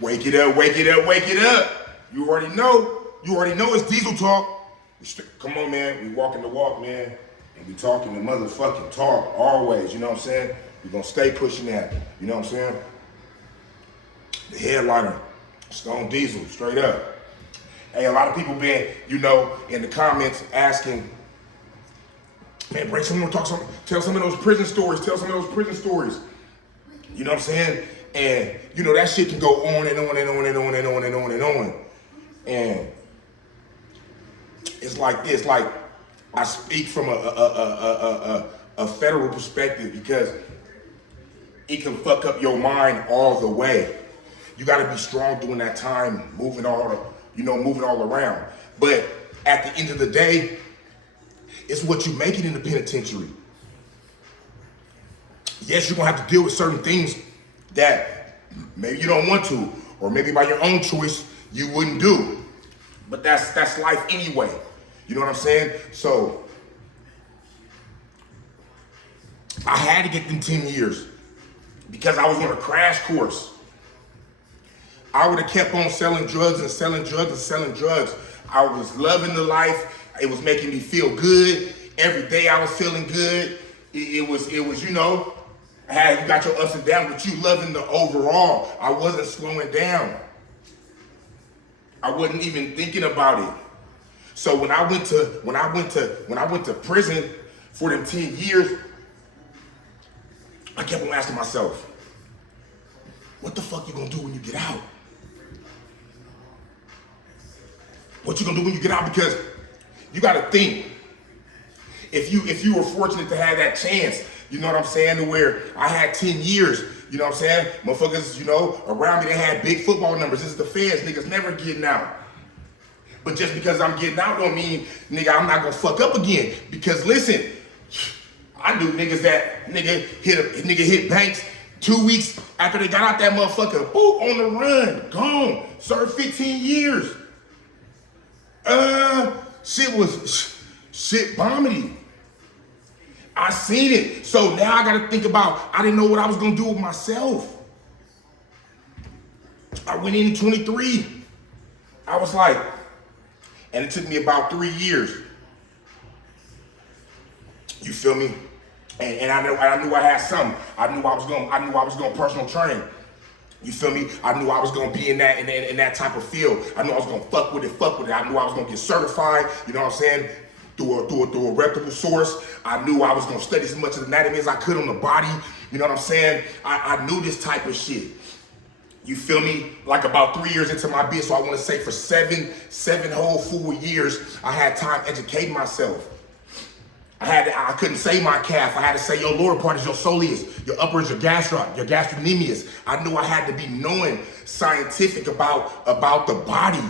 Wake it up, wake it up, wake it up. You already know. You already know it's Diesel Talk. Come on, man. We walking the walk, man. And we talking the motherfucking talk always. You know what I'm saying? We're going to stay pushing that. You know what I'm saying? The headliner, Stone Diesel, straight up. Hey, a lot of people been, you know, in the comments asking, man, break someone, tell some of those prison stories, tell some of those prison stories. You know what I'm saying? And, you know, that shit can go on and on and on and on and on and on and on. And it's like this, like I speak from a federal perspective because it can fuck up your mind all the way. You gotta be strong during that time, moving all around. But at the end of the day, it's what you make it in the penitentiary. Yes, you're gonna have to deal with certain things that maybe you don't want to, or maybe by your own choice you wouldn't do. But that's life anyway. You know what I'm saying? So I had to get them 10 years because I was on a crash course. I would have kept on selling drugs and selling drugs and selling drugs. I was loving the life. It was making me feel good. Every day I was feeling good. It was, you know, you got your ups and downs, but you loving the overall. I wasn't slowing down. I wasn't even thinking about it. So when I went to prison for them 10 years, I kept on asking myself, what the fuck you gonna do when you get out? What you gonna do when you get out? Because you gotta think, if you were fortunate to have that chance, you know what I'm saying, to where I had 10 years, you know what I'm saying? Motherfuckers, you know, around me, they had big football numbers. This is the feds, niggas never getting out. But just because I'm getting out don't mean, nigga, I'm not gonna fuck up again. Because listen, I knew niggas that hit banks 2 weeks after they got out that motherfucker, boom, on the run, gone, served 15 years. Shit bombing. I seen it. So now I gotta think about, I didn't know what I was gonna do with myself. I went in 23. I was like, and it took me about 3 years. You feel me? And I knew I had something. I knew I was gonna personal train. You feel me? I knew I was gonna be in that type of field. I knew I was gonna fuck with it. I knew I was gonna get certified, you know what I'm saying? Through a reputable source. I knew I was gonna study as much of anatomy as I could on the body. You know what I'm saying? I knew this type of shit. You feel me? Like about 3 years into my bid, so I want to say for seven whole full years, I had time educating myself. I couldn't say my calf. I had to say your lower part is your soleus, your upper is your gastroc, your gastrocnemius. I knew I had to be knowing scientific about the body.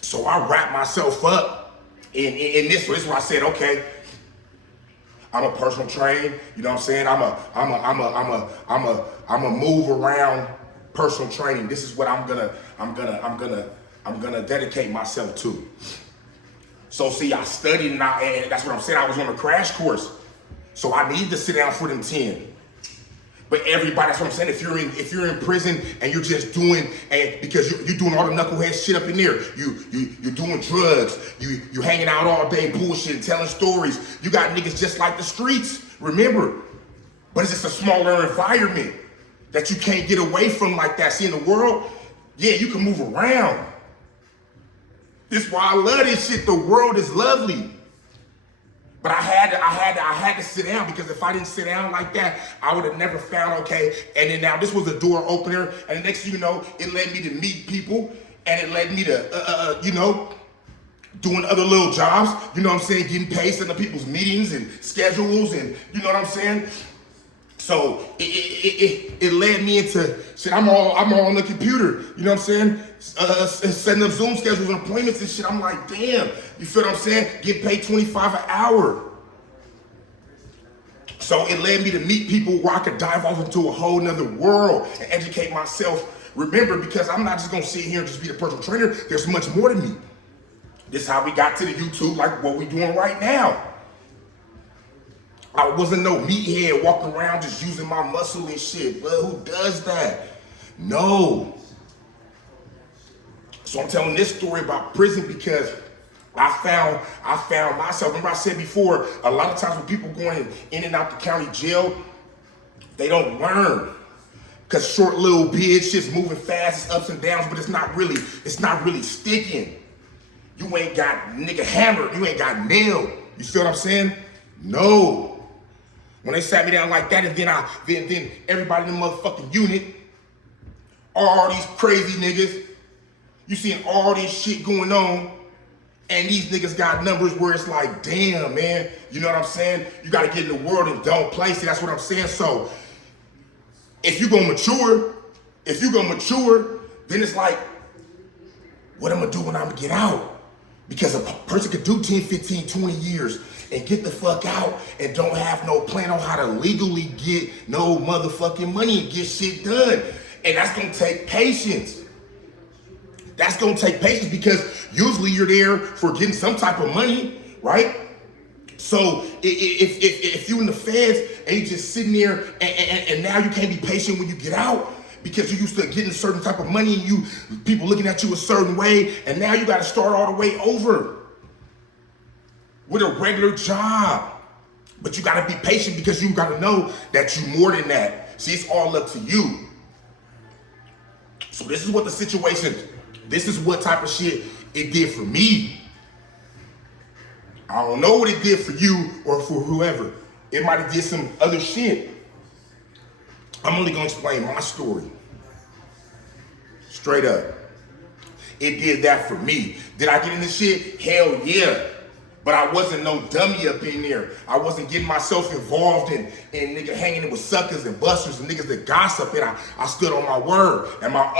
So I wrapped myself up in this. This is where I said, okay, I'm a personal trainer. You know what I'm saying? I'm a move around personal training. This is what I'm gonna dedicate myself to. So see, I studied and that's what I'm saying. I was on a crash course. So I need to sit down for them 10. But everybody, that's what I'm saying. If you're in prison and you're just doing, and because you're doing all the knucklehead shit up in there, you're doing drugs, you hanging out all day bullshit, telling stories. You got niggas just like the streets, remember. But it's just a smaller environment that you can't get away from like that. See, in the world, yeah, you can move around. This is why I love this shit. The world is lovely. But I had to sit down, because if I didn't sit down like that, I would have never found, okay. And then now this was a door opener, and the next thing you know, it led me to meet people, and it led me to, you know, doing other little jobs, you know what I'm saying, getting paid, setting up people's meetings and schedules, and you know what I'm saying. So it led me into shit. I'm all on the computer, you know what I'm saying? Setting up Zoom schedules and appointments and shit. I'm like, damn, you feel what I'm saying? Get paid $25 an hour. So it led me to meet people where I could dive off into a whole nother world and educate myself. Remember, because I'm not just gonna sit here and just be the personal trainer. There's much more to me. This is how we got to the YouTube, like what we doing right now. I wasn't no meathead walking around just using my muscle and shit. But who does that? No. So I'm telling this story about prison because I found myself. Remember I said before, a lot of times when people going in and out the county jail, they don't learn. Cause short little bids, shit's moving fast, it's ups and downs, but it's not really sticking. You ain't got nigga hammered, you ain't got nailed. You feel what I'm saying? No. When they sat me down like that, and then everybody in the motherfucking unit, all these crazy niggas, you seeing all this shit going on, and these niggas got numbers where it's like, damn, man, you know what I'm saying? You gotta get in the world and don't play. See, that's what I'm saying. So, if you gonna mature, then it's like, what I'm gonna do when I'm gonna get out? Because a person could do 10, 15, 20 years and get the fuck out and don't have no plan on how to legally get no motherfucking money and get shit done. And that's gonna take patience. That's gonna take patience because usually you're there for getting some type of money, right? So if you in the feds and you just sitting there and now you can't be patient when you get out because you used to getting a certain type of money and people looking at you a certain way, and now you gotta start all the way over with a regular job. But you gotta be patient because you gotta know that you more than that. See, it's all up to you. So this is what the situation, this is what type of shit it did for me. I don't know what it did for you or for whoever. It might have did some other shit. I'm only gonna explain my story. Straight up. It did that for me. Did I get in this shit? Hell yeah. But I wasn't no dummy up in there. I wasn't getting myself involved in nigga hanging with suckers and busters and niggas that gossip. And I stood on my word and my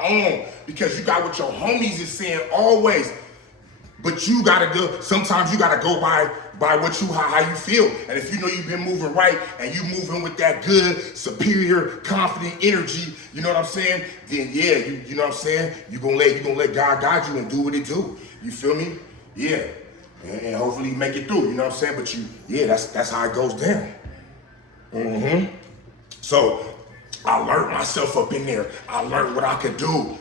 own. Because you got what your homies is saying always. But you gotta go, sometimes you gotta go by what you, how you feel. And if you know you've been moving right and you moving with that good, superior, confident energy, you know what I'm saying? Then yeah, you know what I'm saying? You gonna let God guide you and do what it do. You feel me? Yeah. And hopefully you make it through, you know what I'm saying? But that's how it goes down. So I learned myself up in there. I learned what I could do.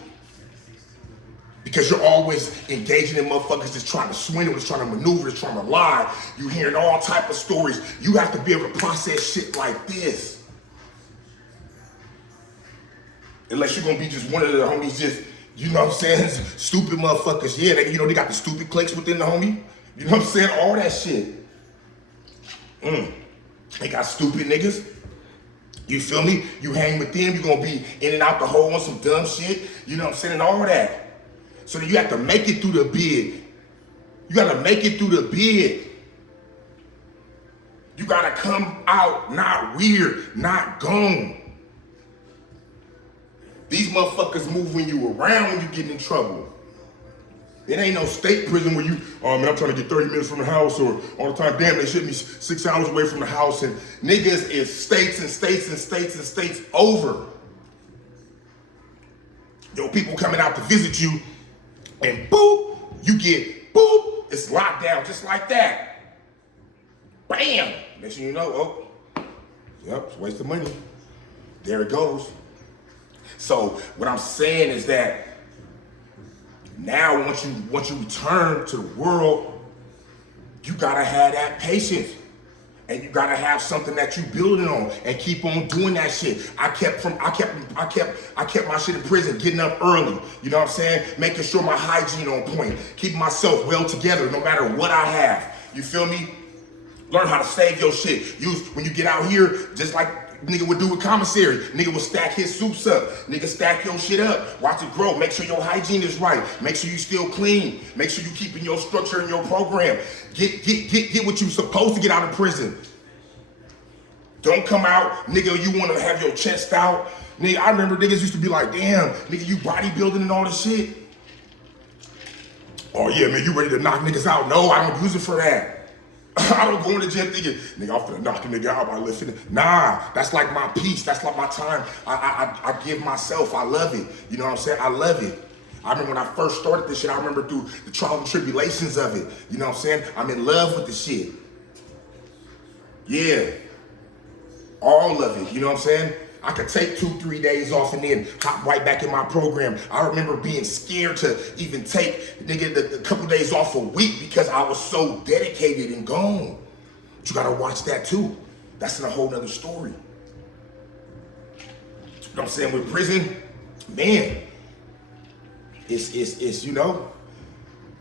Because you're always engaging in motherfuckers that's trying to swindle, that's trying to maneuver, that's trying to lie. You hearing all type of stories. You have to be able to process shit like this. Unless you're gonna be just one of the homies just, you know what I'm saying, stupid motherfuckers. Yeah, they got the stupid cliques within the homie. You know what I'm saying? All that shit. They got stupid niggas. You feel me? You hang with them, you're gonna be in and out the hole on some dumb shit. You know what I'm saying? And all that. So then you have to make it through the bid. You gotta make it through the bid. You gotta come out not weird, not gone. These motherfuckers move when you around when you get in trouble. It ain't no state prison where you, oh man, I'm trying to get 30 minutes from the house, or all the time, damn, they should be 6 hours away from the house, and niggas is states and states and states and states over. Yo, people coming out to visit you, and boop, you get boop, it's locked down just like that. Bam! Next thing you know, yep, it's a waste of money. There it goes. So what I'm saying is that now once you return to the world, you gotta have that patience. And you gotta have something that you building on and keep on doing that shit. I kept my shit in prison, getting up early. You know what I'm saying? Making sure my hygiene on point, keeping myself well together no matter what I have. You feel me? Learn how to save your shit. When you get out here, just like nigga would do with commissary. Nigga would stack his soups up. Nigga stack your shit up. Watch it grow. Make sure your hygiene is right. Make sure you still clean. Make sure you keeping your structure and your program. Get what you supposed to get out of prison. Don't come out, nigga, you want to have your chest out. Nigga, I remember niggas used to be like, damn, nigga, you bodybuilding and all this shit. Oh yeah, man, you ready to knock niggas out? No, I don't use it for that. I don't go in the gym thinking, nigga, I'm finna knock a nigga out by lifting. Nah, that's like my peace. That's like my time. I give myself. I love it. You know what I'm saying? I love it. I remember when I first started this shit, I remember through the trials and tribulations of it. You know what I'm saying? I'm in love with the shit. Yeah. All of it, you know what I'm saying? I could take 2-3 days off and then hop right back in my program. I remember being scared to even take, nigga, the couple days off a week because I was so dedicated and gone. But you gotta watch that too. That's in a whole nother story. You know what I'm saying? With prison, man, it's you know,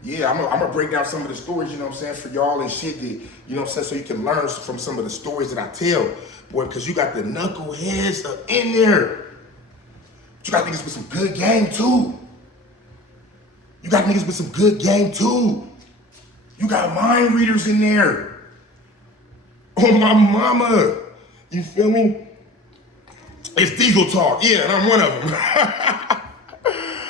yeah, I'm gonna break down some of the stories, you know what I'm saying, for y'all and shit that, you know what I'm saying, so you can learn from some of the stories that I tell. Boy, because you got the knuckleheads up in there. But you got niggas with some good game too. You got niggas with some good game too. You got mind readers in there. Oh my mama. You feel me? It's Diesel Talk, yeah, and I'm one of them.